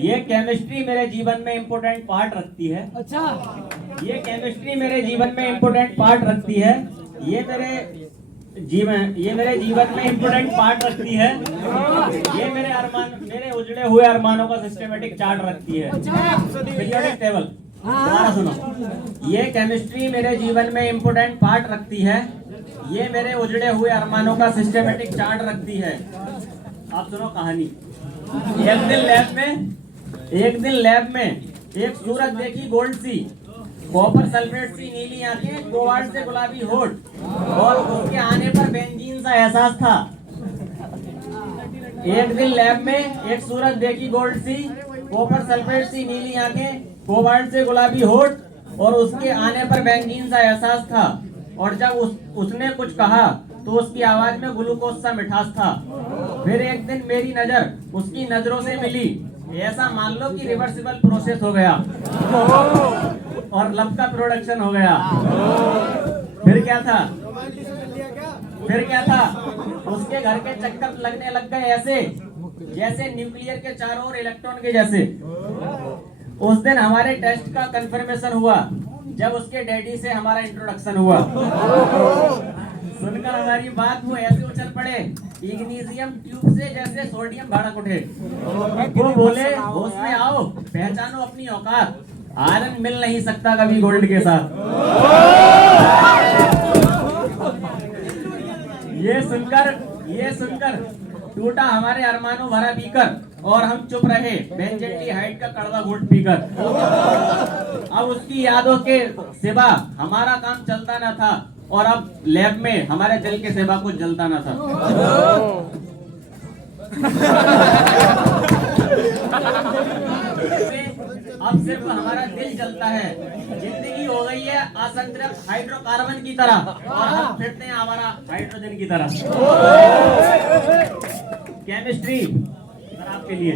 ये केमिस्ट्री मेरे जीवन में इम्पोर्टेंट पार्ट रखती है। अच्छा, ये केमिस्ट्री मेरे जीवन में इम्पोर्टेंट पार्ट रखती है। ये मेरे जीवन में इम्पोर्टेंट पार्ट रखती है। ये मेरे उजड़े हुए अरमानों का सिस्टमेटिक चार्ट रखती है। पीरियोडिक टेबल दोबारा सुनो। ये केमिस्ट्री मेरे जीवन में इम्पोर्टेंट पार्ट रखती है। ये मेरे उजड़े हुए अरमानों का सिस्टमेटिक चार्ट रखती है। आप सुनो कहानी। एक दिन लैब में एक सूरत देखी गोल्ड सी, कॉपर सल्फेट सी नीली आंखें, कोबाल्ट से गुलाबी होठ और उसके आने पर बेंजीन सा एहसास था। एक दिन लैब में एक सूरत देखी गोल्ड सी, कॉपर सल्फेट सी नीली आंखें, कोबाल्ट से गुलाबी होठ और उसके आने पर बेंजीन सा एहसास था। और जब उसने कुछ कहा तो उसकी आवाज में ग्लूकोज सा मिठास था। फिर एक दिन मेरी नजर उसकी नजरों से मिली। ऐसा मान लो कि रिवर्सिबल प्रोसेस हो गया और लब का प्रोडक्शन हो गया। फिर क्या था? उसके घर के चक्कर लगने लग गए ऐसे जैसे न्यूक्लियर के चारों ओर इलेक्ट्रॉन के जैसे। उस दिन हमारे टेस्ट का कंफर्मेशन हुआ जब उसके डैडी से हमारा इंट्रोडक्शन हुआ। सुनकर हमारी बात वो ऐसे उछल पड़े इग्नीशियम ट्यूब से जैसे सोडियम भड़क उठे। वो बोले, होश में आओ, पहचानो अपनी औकात, आयरन मिल नहीं सकता कभी गोल्ड के साथ। ये सुनकर टूटा हमारे अरमानों भरा बीकर और हम चुप रहे बेंजेंटी हाइट का कड़वा घूंट पीकर। अब उसकी यादों के सिवा हमारा काम चलता न था और अब लैब में हमारे दिल के सिवा कुछ जलता न था। अब सिर्फ हमारा दिल जलता है। जिंदगी हो गई है असंतृप्त हाइड्रोकार्बन की तरह और हम फिरते हैं हमारा हाइड्रोजन की तरह। केमिस्ट्री आपके लिए